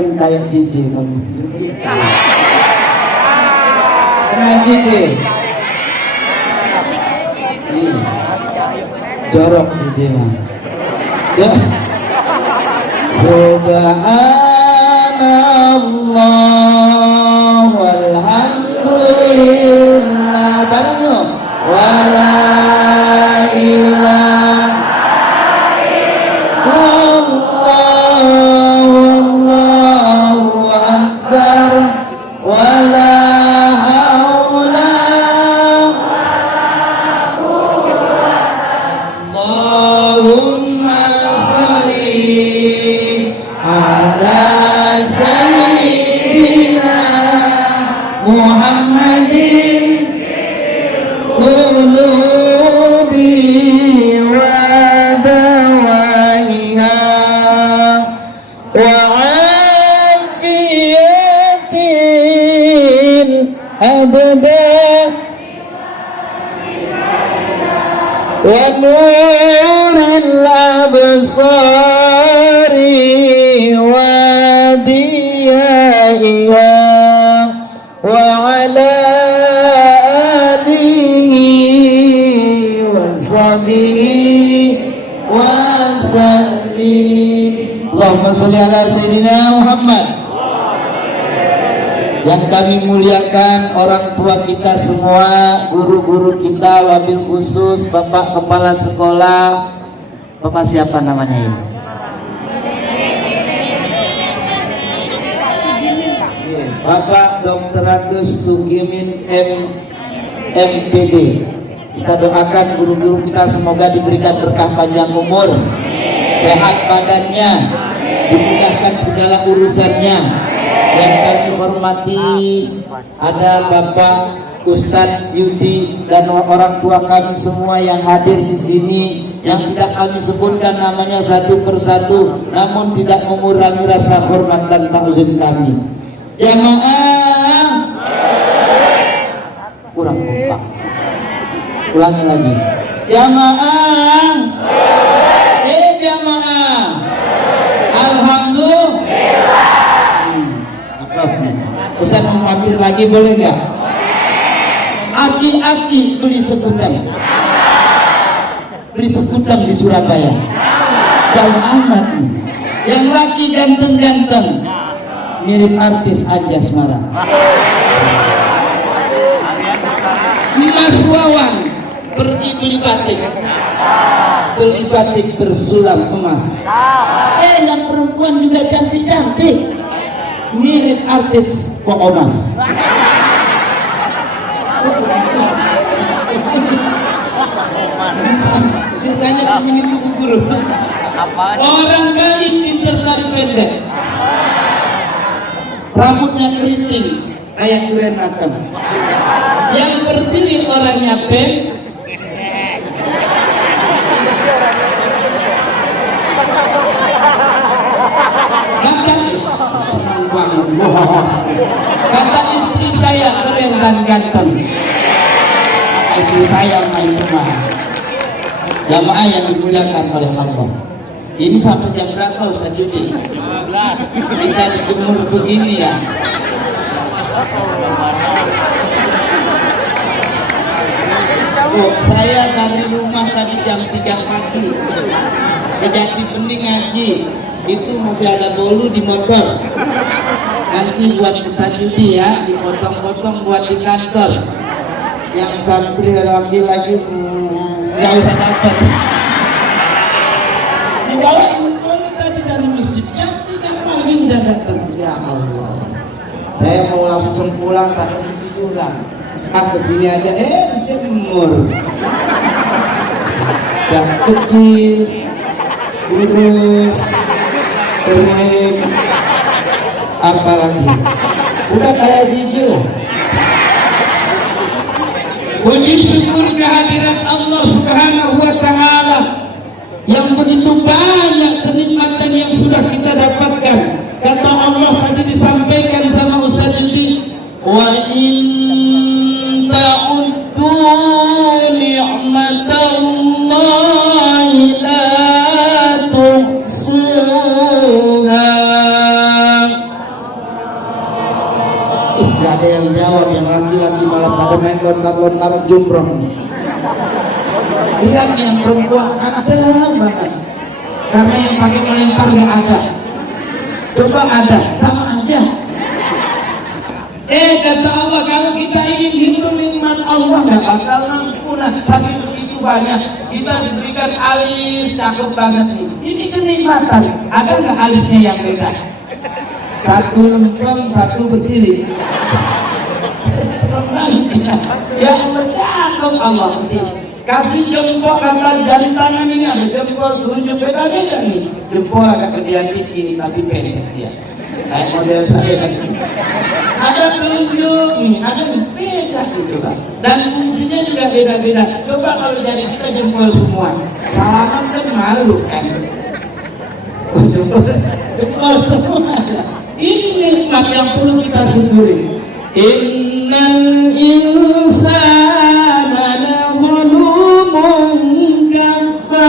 ganteng kayak JJ kamu. Kenal JJ? Jorok JJ mah. Ya. Subhanallah walhamdulillah. Bareng wala ilaha Allahu akbar wala haula Allahumma shalli ala sayyidina Muhammadin qulubi wa dawaiha wa afiyatil abdan wa nuril absari wa diyaiha wa ala alihi wa sahbihi wa sallim. Allahumma sholli ala sayyidina Muhammad. Yang kami muliakan orang tua kita semua, guru-guru kita, wabil khusus Bapak Kepala Sekolah. Bapak siapa namanya ini? Bapak Dr. Ratus Sugimin MPD. Kita doakan guru-guru kita semoga diberikan berkah panjang umur, sehat badannya, dimudahkan segala urusannya. Yang kami hormati ada Bapak Ustadz Yudi dan orang tua kami semua yang hadir di sini, yang tidak kami sebutkan namanya satu persatu, namun tidak mengurangi rasa hormat dan ta'zim kami. Jamaah kurang kompak. Ulangi lagi. Jamaah. Jamaah. Alhamdulillah. Ustaz mau ambil lagi boleh nggak? Aki-aki beli sebutan. Beli sebutan di Surabaya. Jauh amat. Yang laki ganteng-ganteng, mirip artis Anjasmara. Mas Wawan pergi beli batik. Beli batik bersulam emas. Yang perempuan juga cantik-cantik, mirip artis Pokomas. Misalnya temen itu guru. Orang kali pinter tari pendek, rambutnya keriting kayak durian atom. Yang berdiri orangnya pen. Kata istri saya keren dan ganteng. Istri saya main rumah. Jamaah yang dimuliakan oleh Allah. Ini sampai jam berapa Ustaz Yudi? 15. Kita dijemur begini ya. Oh, saya dari rumah tadi jam 3 pagi ke Jati Bening ngaji. Itu masih ada bolu di motor. Nanti buat Ustaz Yudi ya, dipotong-potong buat di kantor. Yang santri lagi-lagi nggak usah dapat. Dibawain bolu tadi dari masjid jam 3 pagi udah datang. Ya Allah, saya mau langsung pulang tapi ketiduran. Kesini aja dijemur. Yang kecil, kurus, kering, apalagi udah kayak Zizi lah. Puji syukur kehadiran Allah Subhanahu wa Ta'ala yang begitu banyak kenikmatan yang sudah kita dapatkan. Kata Allah tadi disampaikan sama Ustaz Yudi, wa in ta'uddu ni'matallahi la tuhsuha. yang jawab, yang laki-laki malah pada main lontar-lontar jumroh. Lihat yang perempuan ada banget, karena yang pakai melempar nggak ada. Coba ada, sama aja. Kata Allah, kalau kita ingin hitung nikmat Allah nggak bakal sempurna. Saking begitu banyak, kita diberikan alis cakep banget nih. Ini kenikmatan. Ada nggak alisnya yang beda? Satu lempeng, satu berdiri. Ya Allah, cakep Allah sih. Kasih jempol, kata jari tangan ini ada jempol telunjuk beda-beda nih. Jempol agak gedean dikit tapi pendek dia. Kayak model saya kan. Ada telunjuk nih, ada beda gitu kan. Dan fungsinya juga beda-beda. Coba kalau jari kita jempol semua, salaman kan malu kan. Jempol semua. Ini nikmat yang perlu kita syukuri. Innal insana lazalumun kafar.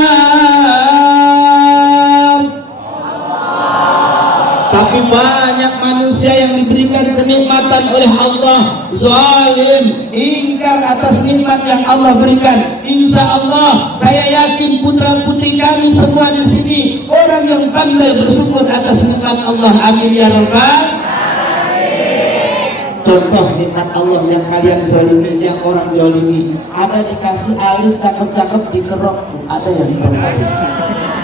Tapi banyak manusia yang diberikan kenikmatan oleh Allah zalim, ingkar atas nikmat yang Allah berikan. Insya Allah saya yakin putra putri kami semua di sini orang yang pandai bersyukur atas nikmat Allah. Amin ya rabbal. Contoh nikmat Allah yang kalian zalimi, yang orang zalimi, ada dikasih alis cakep-cakep dikerok, ada yang dikerok alis.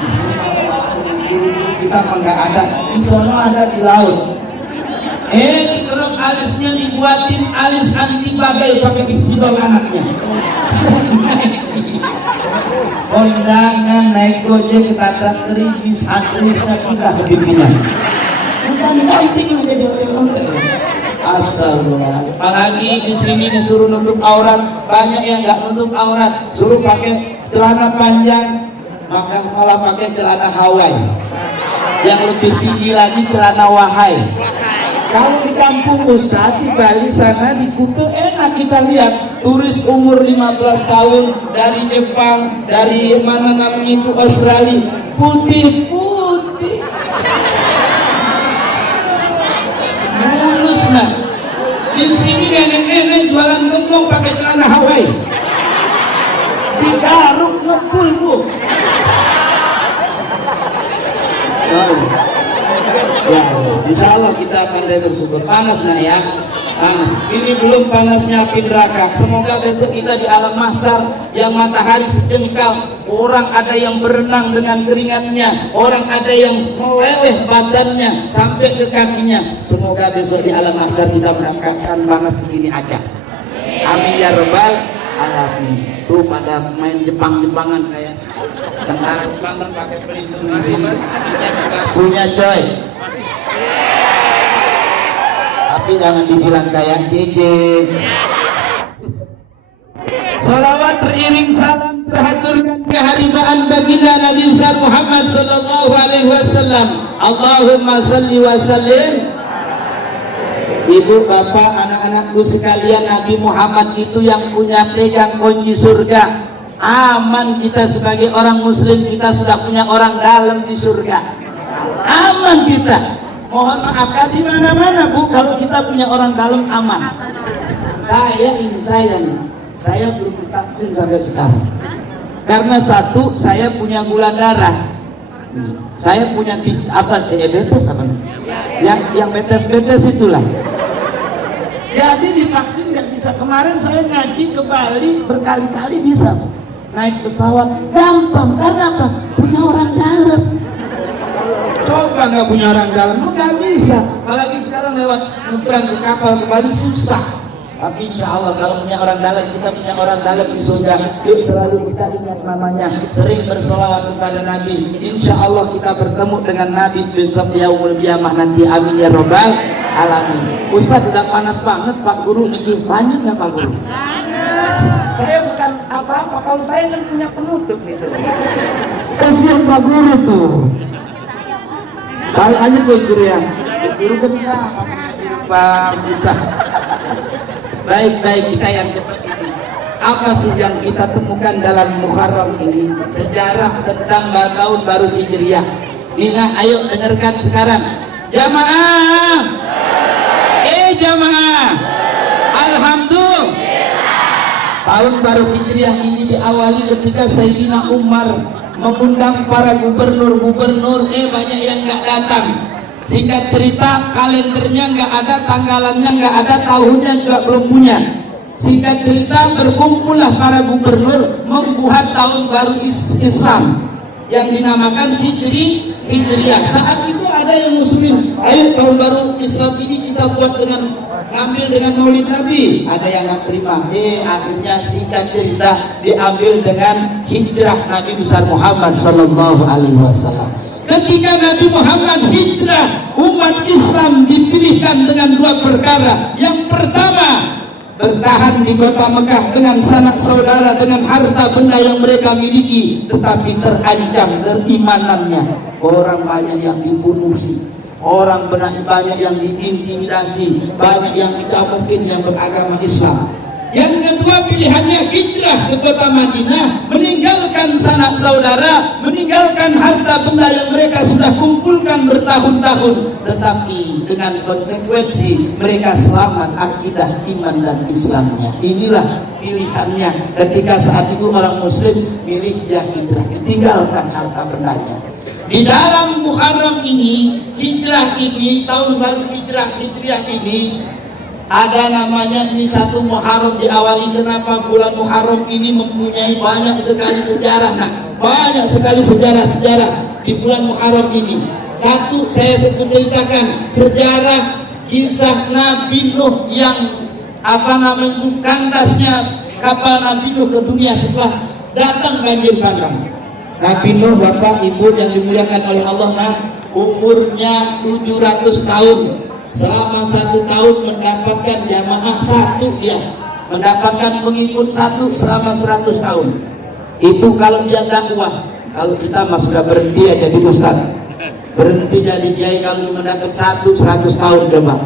Di sini kita mah nggak ada, di sana ada di laut. Dikerok alisnya, dibuatin alis anti badai pakai spidol anaknya. Kondangan naik gojek kita traktori bis anturisnya pindah ke bimbingan. Bukan cantik lah jadi orang-orang. Astagfirullah. Apalagi di sini disuruh nutup aurat, banyak yang nggak nutup aurat, suruh pakai celana panjang, maka malah pakai celana Hawaii. Yang lebih tinggi lagi celana wahai. Kalau di kampung Ustaz di Bali sana di Kuta enak kita lihat turis umur 15 tahun dari Jepang, dari mana namanya itu Australia, putih-putih. Mulus nah. Di sini nenek-nenek jualan gembong pakai celana Hawaii. Digaruk ngepul bu. Ya, insya Allah kita pandai bersyukur. Panas nah ya, panas. Ini belum panasnya api neraka. Semoga besok kita di alam mahsyar yang matahari sejengkal, orang ada yang berenang dengan keringatnya, orang ada yang meleleh badannya sampai ke kakinya. Semoga besok di alam mahsyar kita mendapatkan panas segini aja. Amin ya rabbal alamin. Tuh pada main Jepang-Jepangan kayak tentara Jepangan pakai pelindung di sini. Isinya juga punya coy. Tapi jangan dibilang kayak JJ. Salawat teriring salam terhaturkan keharibaan baginda Nabi besar Muhammad sallallahu alaihi wasallam. Allahumma salli wa sallim. Ibu, bapak, anak-anakku sekalian, Nabi Muhammad itu yang punya pegang kunci surga. Aman kita sebagai orang muslim, kita sudah punya orang dalam di surga. Aman kita. Mohon maaf, di mana-mana bu, kalau kita punya orang dalam aman. Saya belum divaksin sampai sekarang. Karena satu, saya punya gula darah. Saya punya diabetes apa? Yang betes-betes itulah. Jadi divaksin nggak bisa. Kemarin saya ngaji ke Bali berkali-kali bisa naik pesawat gampang. Karena apa? Punya orang dalam. Coba nggak punya orang dalam, nggak bisa. Apalagi sekarang lewat nyebrang ke kapal ke Bali susah. Tapi insya Allah kalau punya orang dalam, kita punya orang dalam di surga. Yuk selalu kita ingat namanya, sering bersolawat kepada Nabi. Insya Allah kita bertemu dengan Nabi besok yaumul kiamah nanti. Amin ya robbal alamin. Ustaz udah panas banget Pak Guru, niki lanjut nggak Pak Guru? Saya bukan apa-apa, kalau saya kan punya penutup gitu. Kasihan Pak Guru tuh. Tahu aja Pak Guru ya. Guru kan bisa Pak kita. Baik-baik kita yang cepat ini. Apa sih yang kita temukan dalam Muharram ini? Sejarah tentang tahun baru Hijriah. Nina, ayo dengarkan sekarang. Jamaah. Jamaah. Tahun baru Hijriah ini diawali ketika Sayyidina Umar mengundang para gubernur-gubernur, banyak yang nggak datang. Singkat cerita, kalendernya nggak ada, tanggalannya nggak ada, tahunnya juga belum punya. Singkat cerita, berkumpullah para gubernur membuat tahun baru Islam yang dinamakan Hijriah. Saat itu ada yang muslim, ayo tahun baru Islam ini kita buat dengan ambil dengan Maulid Nabi. Ada yang nggak terima. Akhirnya singkat cerita diambil dengan hijrah Nabi besar Muhammad Sallallahu Alaihi Wasallam. Ketika Nabi Muhammad hijrah, umat Islam dipilihkan dengan dua perkara. Yang pertama, bertahan di kota Mekah dengan sanak saudara, dengan harta benda yang mereka miliki, tetapi terancam keimanannya. Orang banyak yang dibunuhi, orang banyak yang diintimidasi, banyak yang dicamukin yang beragama Islam. Yang kedua pilihannya hijrah ke kota Madinah, meninggalkan sanak saudara, meninggalkan harta benda yang mereka sudah kumpulkan bertahun-tahun, tetapi dengan konsekuensi mereka selamat akidah, iman dan Islamnya. Inilah pilihannya ketika saat itu orang muslim milih hijrah, ditinggalkan harta bendanya. Di dalam Muharram ini, hijrah ini, tahun baru Hijriah ini, ada namanya ini satu Muharram diawali. Kenapa bulan Muharram ini mempunyai banyak sekali sejarah? Banyak sekali sejarah di bulan Muharram ini. Satu, saya sebut ceritakan sejarah kisah Nabi Nuh yang kandasnya kapal Nabi Nuh ke dunia setelah datang banjir bandang. Nabi Nuh, Bapak Ibu yang dimuliakan oleh Allah, umurnya 700 tahun. Selama 1 tahun mendapatkan jamaah 1, dia mendapatkan pengikut 1 selama 100 tahun. Itu kalau dia dakwah. Kalau kita sudah berhenti aja jadi ustaz, berhenti jadi kiai kalau mendapat 100 tahun. Coba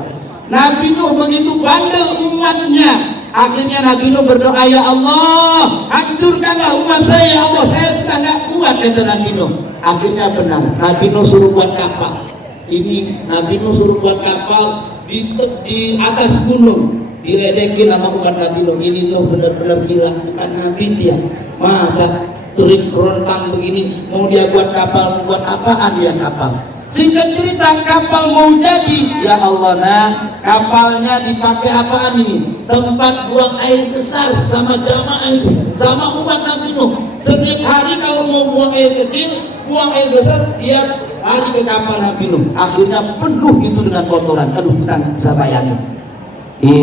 Nabi Nuh begitu bandel umatnya. Akhirnya Nabi Nuh berdoa, ya Allah, hancurkanlah umat saya, ya Allah, saya sudah nggak kuat, kata Nabi Nuh. Akhirnya benar, Nabi Nuh suruh buat kapal. Ini Nabi Nuh suruh buat kapal di atas gunung, diledekin sama umat Nabi Nuh. Ini Nuh benar-benar gila, bukan Nabi dia. Masa turin kerontang begini, mau dia buat kapal, buat apaan dia kapal? Singkat cerita, kapal mau jadi, ya Allah, kapalnya dipakai apaan ini? Tempat buang air besar sama jamaah itu, sama umat Nabi Nuh. Setiap hari kalau mau buang air kecil, buang air besar, dia lari ke kapal Nabi Nuh. Akhirnya penuh itu dengan kotoran. Aduh, kita nggak bisa bayangin.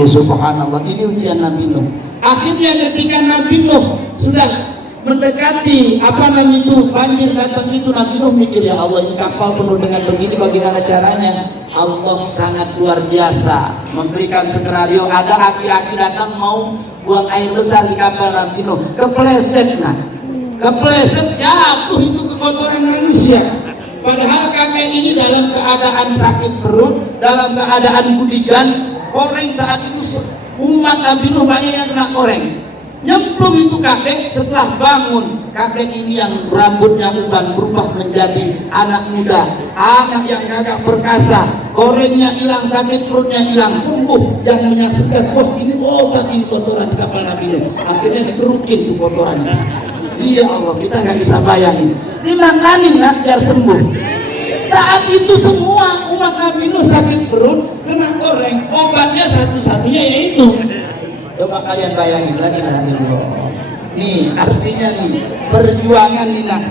Subhanallah, ini ujian Nabi Nuh. Akhirnya ketika Nabi Nuh sudah mendekati banjir datang itu, Nabi Nuh mikir, ya Allah, ini kapal penuh dengan begini, bagaimana caranya? Allah sangat luar biasa memberikan skenario. Ada aki-aki datang mau buang air besar di kapal Nabi Nuh, kepleset jatuh itu ke kotoran manusia. Padahal kakek ini dalam keadaan sakit perut, dalam keadaan gudigan, koreng. Saat itu umat Nabi Nuh banyak yang kena koreng. Nyemplung itu kakek. Setelah bangun, kakek ini yang rambutnya uban berubah menjadi anak muda, anak yang gagah perkasa, korengnya hilang, sakit perutnya hilang, sembuh. Yang menyaksikan, wah ini obat, ini kotoran di kapal Nabi Nuh. Akhirnya dikerukin tuh kotorannya. Iya Allah, kita nggak bisa bayangin. Dimakanin biar sembuh. Saat itu semua umat Nabi Nuh sakit perut, kena koreng, obatnya satu-satunya yaitu. Coba kalian bayangin, la ilaha illallah. Nih artinya nih,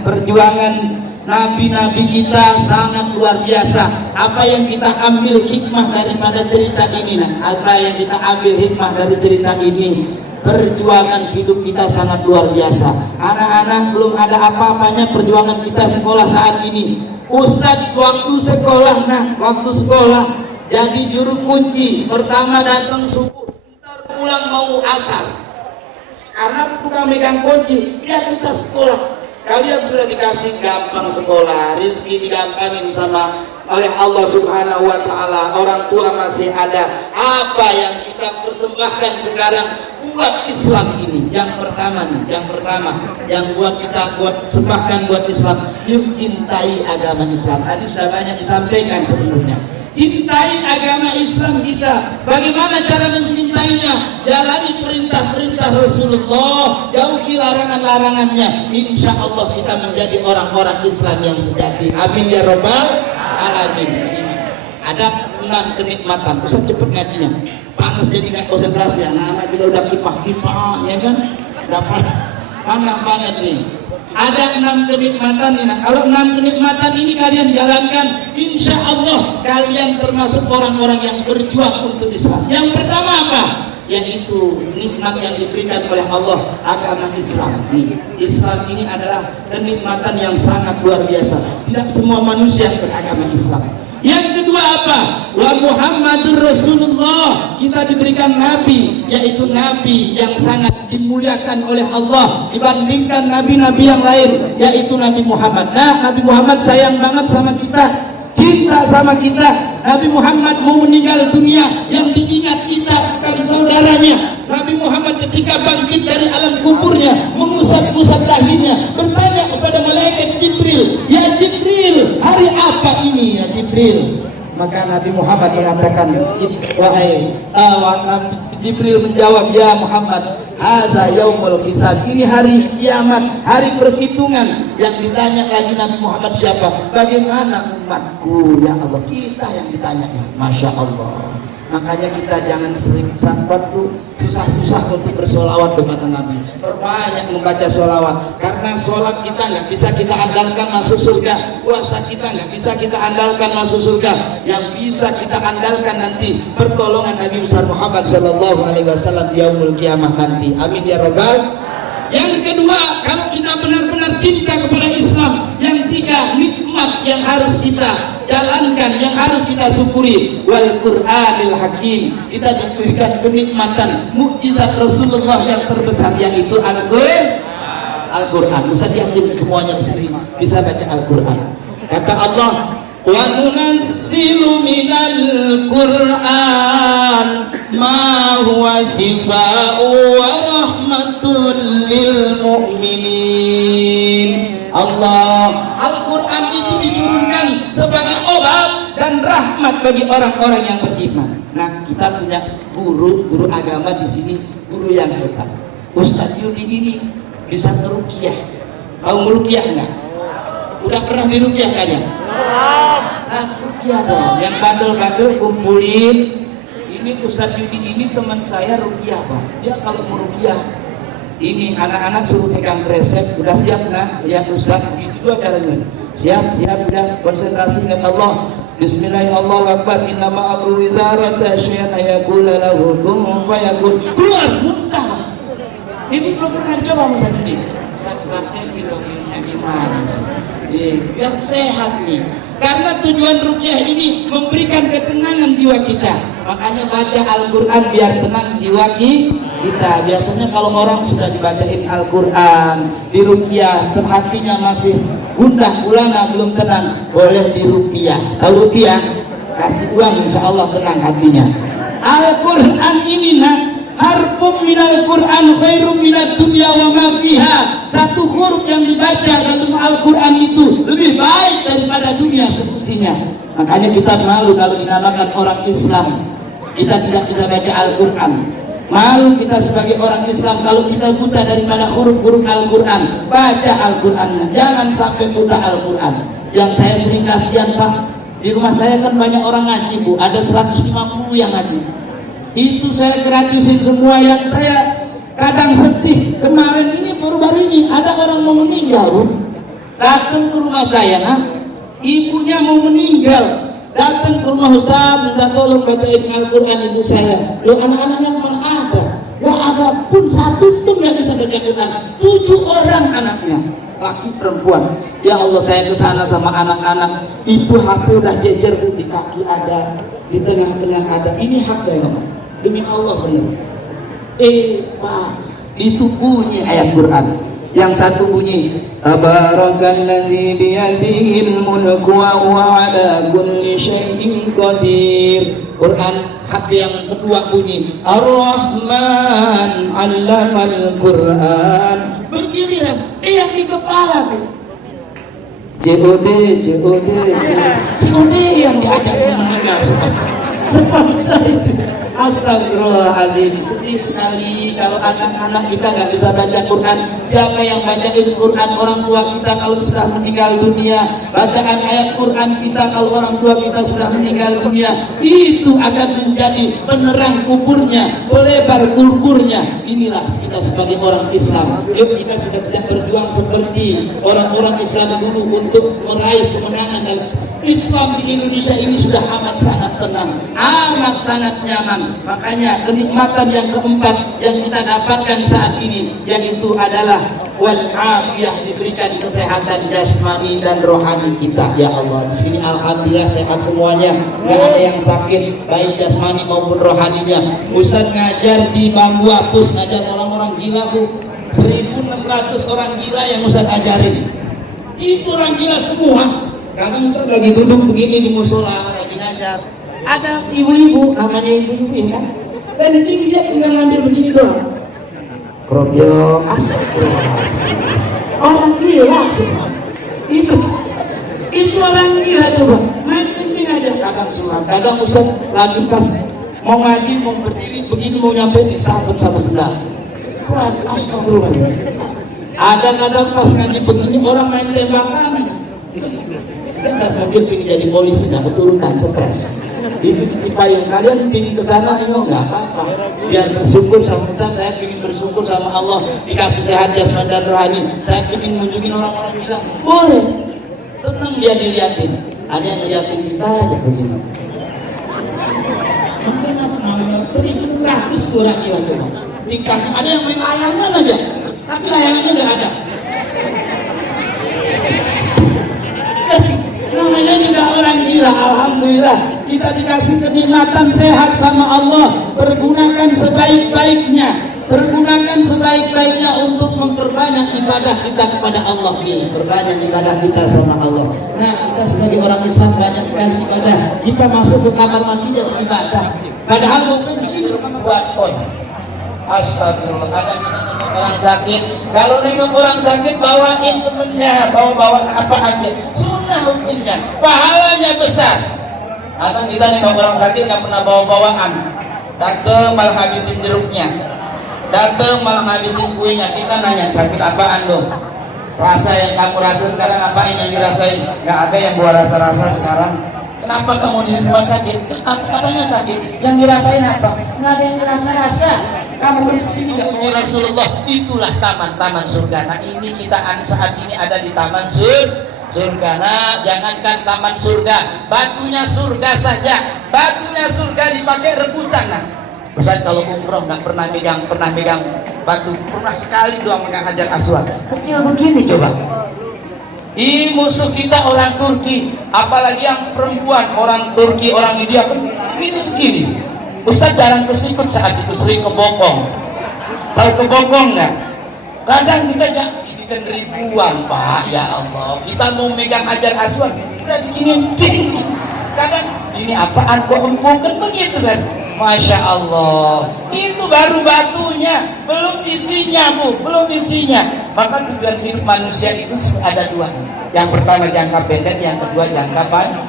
perjuangan nabi-nabi kita sangat luar biasa. Apa yang kita ambil hikmah daripada cerita ini, apa yang kita ambil hikmah dari cerita ini? Perjuangan hidup kita sangat luar biasa. Anak-anak, belum ada apa-apanya perjuangan kita sekolah saat ini. Ustadz waktu sekolah, waktu sekolah jadi juru kunci. Pertama datang subuh, pulang mau asar, karena bukan megang kunci biar bisa sekolah. Kalian sudah dikasih gampang sekolah, rezeki digampangin sama oleh Allah Subhanahu wa Ta'ala. Orang tua masih ada. Apa yang kita persembahkan sekarang buat Islam ini? Yang pertama yang buat kita sembahkan buat Islam, yuk cintai agama Islam. Tadi sudah banyak disampaikan sebelumnya. Cintai agama Islam kita. Bagaimana cara mencintainya? Jalani perintah-perintah Rasul Rasulullah, jauhi larangan-larangannya. Insya Allah kita menjadi orang-orang Islam yang sejati. Amin ya Rabbal Alamin. Ada 6 kenikmatan. Ustaz cepet ngajinya, panas jadi nggak konsentrasi. Anak-anak juga udah kipah-kipah, ya kan? Dapat panas banget nih. Ada 6 kenikmatan ini. Kalau 6 kenikmatan ini kalian jalankan, insya Allah kalian termasuk orang-orang yang berjuang untuk Islam. Yang pertama apa? Yaitu nikmat yang diberikan oleh Allah, agama Islam. Islam ini adalah kenikmatan yang sangat luar biasa. Tidak semua manusia beragama Islam. Yang kedua apa? Wa Muhammadur Rasulullah. Kita diberikan nabi, yaitu nabi yang sangat dimuliakan oleh Allah dibandingkan nabi-nabi yang lain, yaitu Nabi Muhammad. Nah, Nabi Muhammad sayang banget sama kita, cinta sama kita. Nabi Muhammad mau meninggal dunia, yang diingat kita bukan saudaranya. Nabi Muhammad ketika bangkit dari alam kuburnya, mengusap-usap dahinya, bertanya kepada malaikat Jibril, "Ya Jibril, hari apa ini ya Jibril?" Maka Nabi Muhammad mengatakan, Jibril menjawab, "Ya Muhammad, hadza yaumul hisab." Ini hari kiamat, hari perhitungan. Yang ditanya lagi Nabi Muhammad siapa? Bagaimana umatku ya Allah? Kita yang ditanya. Masya Allah. Makanya kita jangan sering waktu susah-susah untuk bersolawat kepada Nabi. Perbanyak membaca solawat, karena sholat kita nggak bisa kita andalkan masuk surga, puasa kita nggak bisa kita andalkan masuk surga. Yang bisa kita andalkan nanti pertolongan Nabi besar Muhammad Shallallahu Alaihi Wasallam di yaumul kiamah nanti. Amin ya Rabbal. Yang kedua, kalau kita benar-benar cinta kepada Islam, yang tiga, nikmat yang harus kita jalankan, yang harus kita syukuri. Wal Qur'anil Hakim. Kita diberikan kenikmatan mukjizat Rasulullah yang terbesar, yaitu Al-Quran. Ustaz yakin semuanya di sini bisa baca Al-Quran. Kata Allah, wa nunazzilu minal Qur'an ma huwa shifaa'u wa rahmatul lil mu'minin. Allah, Al-Quran itu diturunkan sebagai obat dan rahmat bagi orang-orang yang beriman. Nah, kita punya guru agama di sini, guru yang hebat. Ustaz Yudi ini bisa meruqyah. Tahu meruqyah enggak? Udah pernah diruqyah kalian? Nah, ruqyah dong. Yang bandel-bandel kumpulin. Ini Ustaz Yudi ini teman saya ruqyah, Pak. Dia kalau meruqyah, ini anak-anak suruh pegang resep. Udah siap nah? Ya Ustaz, begitu dua caranya. Siap, udah konsentrasi dengan Allah. Bismillahirrahmanirrahim. Innama amru idza arada syai'an ayaqula lahu kun fayakun. Keluar muntah. Ini belum pernah dicoba Ustaz Yudi. Ustaz praktek vitaminnya gimana sih? Biar sehat nih. Karena tujuan ruqyah ini memberikan ketenangan jiwa kita. Makanya baca Al-Quran biar tenang jiwa kita. Biasanya kalau orang sudah dibacain Al-Quran, di ruqyah, hatinya masih gundah gulana, belum tenang, boleh di ruqyah. Tahu ruqyah? Kasih uang, insya Allah tenang hatinya. Al-Quran ini harfum minal Quran khairum minad dunya wa ma fiha. Satu huruf yang dibaca dalam Al-Quran itu lebih baik daripada dunia semestinya. Makanya kita malu kalau dinamakan orang Islam, kita tidak bisa baca Al-Quran. Malu kita sebagai orang Islam kalau kita buta daripada huruf-huruf Al-Quran. Baca Al-Quran, jangan sampai buta Al-Quran. Yang saya sering kasihan Pak, di rumah saya kan banyak orang ngaji Bu, ada 150 yang ngaji. Itu saya gratisin semua. Yang saya kadang sedih, kemarin ini baru-baru ini ada orang mau meninggal, datang ke rumah saya, ibunya mau meninggal, datang ke rumah Ustaz, minta tolong bacain Al-Quran ibu saya. Loh, anak-anaknya mana ada? Gak ada pun, satu pun gak bisa baca Quran. 7 orang anaknya, laki perempuan. Ya Allah, saya kesana sama anak-anak, ibu HP udah jejer di kaki ada, di tengah-tengah ada. Ini hak saya ngomong. Demi Allah benar. Pak, itu bunyi ayat Quran. Yang satu bunyi, Tabarakalladzi biyadihil mulku wa huwa ala kulli syai'in qadir. Quran hak yang kedua bunyi, Ar-Rahman 'allamal Quran. Bergiliran, yang di kepala tuh. COD yang diajak mendengar sponsor itu. Astagfirullahaladzim, sedih sekali kalau anak-anak kita nggak bisa baca Quran. Siapa yang bacain Quran? Orang tua kita kalau sudah meninggal dunia. Bacaan ayat Quran kita kalau orang tua kita sudah meninggal dunia, itu akan menjadi penerang kuburnya, pelebar kuburnya. Inilah kita sebagai orang Islam. Yuk kita sudah tidak berjuang seperti orang-orang Islam dulu untuk meraih kemenangan dalam Islam. Di Indonesia ini sudah amat sangat tenang, amat sangat nyaman. Makanya kenikmatan yang keempat yang kita dapatkan saat ini, yaitu adalah wal afiyah, diberikan kesehatan jasmani dan rohani kita. Ya Allah, di sini alhamdulillah sehat semuanya, nggak ada yang sakit baik jasmani maupun rohaninya. Ustaz ngajar di Bambu Apus, ngajar orang-orang gila Bu, 1.600 orang gila yang Ustaz ajarin. Itu orang gila semua. Karena Ustaz lagi duduk begini di musola lagi ngajar, ada ibu-ibu, namanya ibu-ibu ya kan, dan di sini dia tinggal ngambil begini doang. Krobyong, astagfirullahaladzim, orang gila semua. Itu orang gila tuh Bang. Main penting aja kadang sulam, kadang Ustaz lagi pas mau ngaji, mau berdiri begini, mau nyampe disabet sama sendal. Astagfirullahaladzim. Ada kadang pas ngaji begini orang main tembakan. Kita mobil pengen jadi polisi, nggak keturunan, stres. Itu di payung, kalian pengen kesana nengok nggak apa-apa, biar bersyukur sama saya pengen bersyukur sama Allah dikasih sehat jasmani dan rohani. Saya pengen nunjukin orang-orang bilang boleh, seneng dia diliatin. Ada yang ngeliatin kita aja begini, macam-macam 1.600 orang gila tuh tingkahnya. Ada yang main layangan aja, tapi layangannya nggak ada. Namanya juga orang gila. Alhamdulillah kita dikasih kenikmatan sehat sama Allah. Pergunakan sebaik-baiknya, pergunakan sebaik-baiknya untuk memperbanyak ibadah kita kepada Allah ini, perbanyak ibadah kita sama Allah. Nah, kita sebagai orang Islam banyak sekali ibadah. Kita masuk ke kamar mandi jadi ibadah, padahal mungkin di situ buat pon. Astagfirullah, kadang kita nengok orang sakit, kalau nengok orang sakit bawain temennya, bawa apa aja, sunnah hukumnya, pahalanya besar. Atau kita nengok orang sakit nggak pernah bawa-bawaan, dateng malah habisin jeruknya, dateng malah habisin kuenya. Kita nanya, sakit apaan lo? Rasa yang kamu rasa sekarang apain yang dirasain? Nggak ada yang bawa rasa-rasa sekarang. Kenapa kamu di rumah sakit? Katanya sakit. Yang dirasain apa? Nggak ada yang dirasa-rasa. Kamu pergi sini nggak punya Rasulullah. Itulah taman-taman surga. Nah ini kita saat ini ada di taman surga. Nah jangankan taman surga, batunya surga saja, batunya surga dipakai rebutan. Nah Ustaz kalau umroh nggak pernah megang batu, pernah sekali doang megang Hajar Aswad. Kecil begini coba. Ini musuh kita orang Turki, apalagi yang perempuan, orang Turki, orang India kan segini. Ustaz jarang bersikut saat itu, sering ke Bokong. Tahu ke Bokong nggak? Kadang kita ini kan ribuan Pak, ya Allah. Kita mau megang Hajar Aswad, udah bikinin ting. Kadang ini apaan kok empuk kan begitu kan? Masya Allah, itu baru batunya, belum isinya Bu, belum isinya. Maka tujuan hidup manusia itu ada dua. Yang pertama jangka pendek, yang kedua jangka panjang.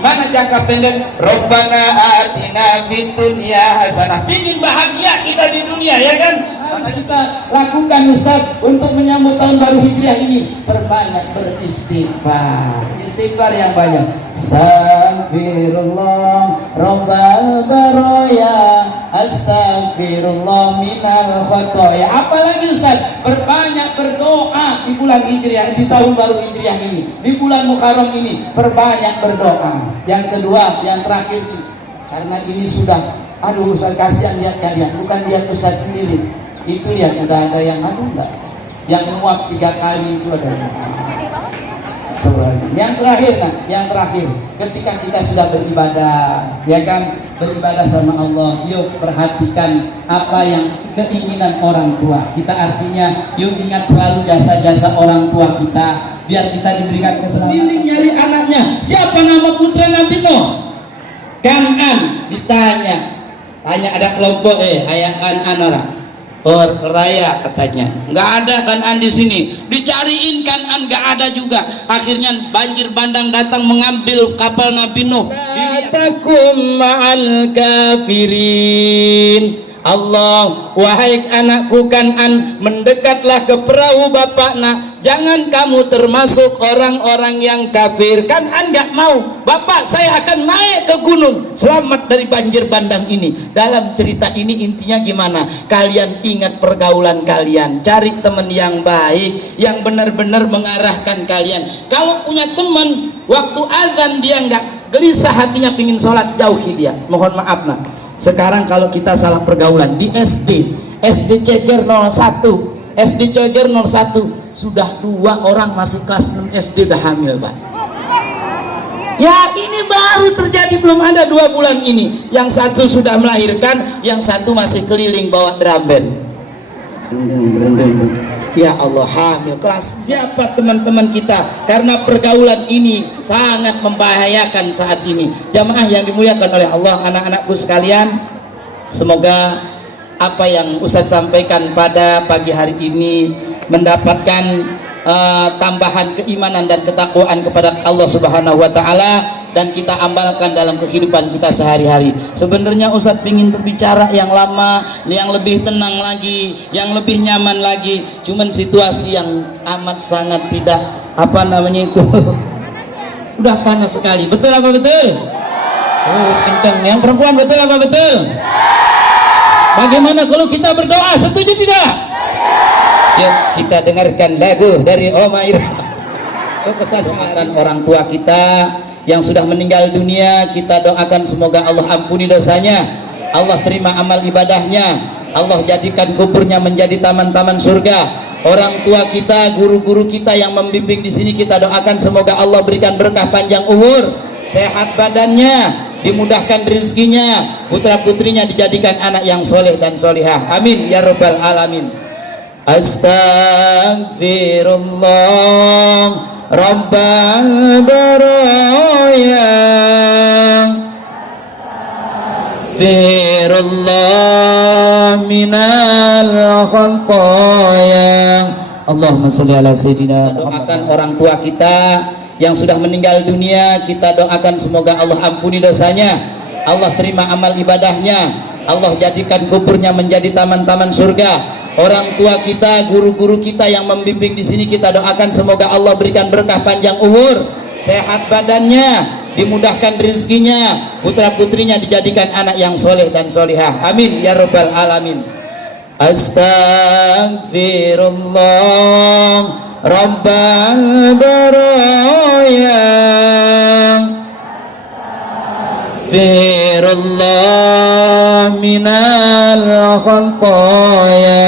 Mana jangka pendek? Rabbana atina fid dunya hasanah. Pingin bahagia kita di dunia ya kan? Harus kita lakukan Ustaz untuk menyambut tahun baru Hijriah ini. Perbanyak beristighfar, istighfar yang banyak. Astaghfirullah Rabbal baraya, astaghfirullah minal khotoya. Apalagi Ustaz, perbanyak berdoa di bulan Hijriah, di tahun baru Hijriah ini, di bulan Muharram ini, perbanyak berdoa. Yang kedua, yang terakhir, karena ini sudah, aduh Ustaz kasihan lihat kalian, bukan lihat Ustaz sendiri, itu lihat udah ada yang enggak, yang muak 3 kali itu ada. Yang terakhir, yang terakhir, ketika kita sudah beribadah, ya kan, beribadah sama Allah, yuk perhatikan apa yang keinginan orang tua kita. Artinya, yuk ingat selalu jasa-jasa orang tua kita, biar kita diberikan keselamatan. Nyari anaknya, siapa nama putra Nabi Nuh? Kan'an. Ditanya, tanya ada kelompok ayah Kan'an orang. raya katanya. Nggak ada kan di sini, dicariin kan nggak ada juga. Akhirnya banjir bandang datang mengambil kapal Nabi Nuh. Takum ma'al kafirin. Allah, wahai anakku Kan'an, mendekatlah ke perahu bapak nak, jangan kamu termasuk orang-orang yang kafir. Kan'an nggak mau, bapak saya akan naik ke gunung selamat dari banjir bandang ini. Dalam cerita ini intinya gimana? Kalian ingat pergaulan kalian, cari teman yang baik yang benar-benar mengarahkan kalian. Kalau punya teman waktu azan dia nggak gelisah hatinya pingin sholat, jauhi dia, mohon maaf nak. Sekarang kalau kita salah pergaulan di SD Ceger 01, SD Ceger 01 sudah 2 orang masih kelas 6 SD udah hamil, Pak. Ya ini baru terjadi, belum ada 2 bulan ini. Yang satu sudah melahirkan, yang satu masih keliling bawa drum band. Ya Allah, hamil kelas. Siapa teman-teman kita? Karena pergaulan ini sangat membahayakan saat ini. Jamaah yang dimuliakan oleh Allah, anak-anakku sekalian, semoga apa yang Ustadz sampaikan pada pagi hari ini mendapatkan tambahan keimanan dan ketakwaan kepada Allah Subhanahu wa taala, dan kita amalkan dalam kehidupan kita sehari-hari. Sebenarnya Ustadz ingin berbicara yang lama, yang lebih tenang lagi, yang lebih nyaman lagi, cuman situasi yang amat sangat tidak udah panas sekali. Betul apa betul? Oh kencang. Yang perempuan betul apa betul? Bagaimana kalau kita berdoa, setuju tidak? Yuk kita dengarkan lagu dari Oma Irama. Kesadaran orang tua kita yang sudah meninggal dunia, kita doakan semoga Allah ampuni dosanya, Allah terima amal ibadahnya, Allah jadikan kuburnya menjadi taman-taman surga. Orang tua kita, guru-guru kita yang membimbing di sini, kita doakan semoga Allah berikan berkah panjang umur, sehat badannya, dimudahkan rezekinya, putra-putrinya dijadikan anak yang soleh dan solihah. Amin ya rabbal alamin. Astaghfirullah Rabbal baraya, Firullah minal khataya. Allahumma sholli ala sayyidina Muhammad. Doakan orang tua kita yang sudah meninggal dunia, kita doakan semoga Allah ampuni dosanya, Allah terima amal ibadahnya, Allah jadikan kuburnya menjadi taman-taman surga. Orang tua kita, guru-guru kita yang membimbing di sini, kita doakan semoga Allah berikan berkah panjang umur, sehat badannya, dimudahkan rezekinya, putra-putrinya dijadikan anak yang soleh dan solihah. Amin ya rabbal alamin. Astaghfirullah Rabbal baraya, Firullah minal khataya.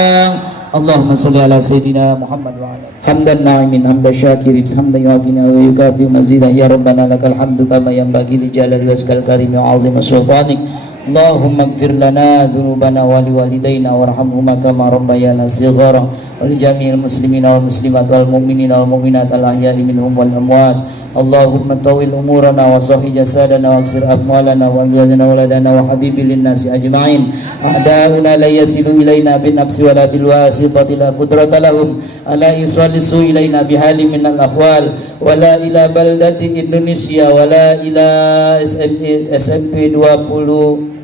Allahumma sholli ala sayyidina Muhammad wa ala hamdan na'imin hamdan syakirin hamdan yuafina wa yukafi mazidah. Ya Rabbana lakal hamdu kama yanbaghi li jalali wajhikal karim wa 'azimi sultanik. Allahumma ighfir lana dhunubana wa liwalidayna warhamhuma kama rabbayana shighara wa li jami'il muslimina wal muslimat wal mu'minina wal mu'minat al ahya'i minhum wal amwat. Allahumma tawil umurana wa sahih jasadana wa aksir amwalana wa azwajana wa ladana wa habibi linnasi ajma'in. A'da'una la yasilu ilayna bin nafsi wa la bil wasitati la qudrata lahum ala iswalisu ilayna bihali minal ahwal wa la ila baldati Indonesia wa la ila SMP 20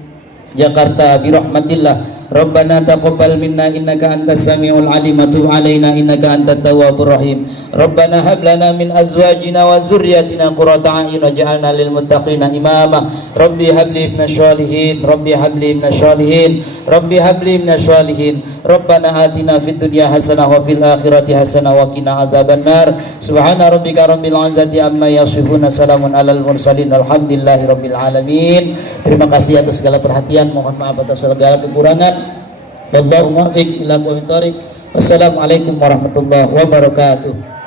Jakarta birahmatillah. Rabbana taqabbal minna innaka antas samiul alim wa tub alaina innaka antat tawwabur rahim. Rabbana hab lana min azwajina wa zurriyyatina qurrata a'yun waj'alna lil muttaqina imama. Rabbi hab li minasy shalihin, Rabbi hab li minasy shalihin, Rabbi hab li minasy shalihin. Rabbana atina fid dunya hasanah wa fil akhirati hasanah wa qina adzabannar. Subhana rabbika rabbil izzati amma yasifun, salamun alal mursalin, alhamdulillahi rabbil alamin. Terima kasih atas segala perhatian, mohon maaf atas segala kekurangan. Wallahu muwaffiq ila aqwamit thoriq. Wassalamualaikum warahmatullahi wabarakatuh.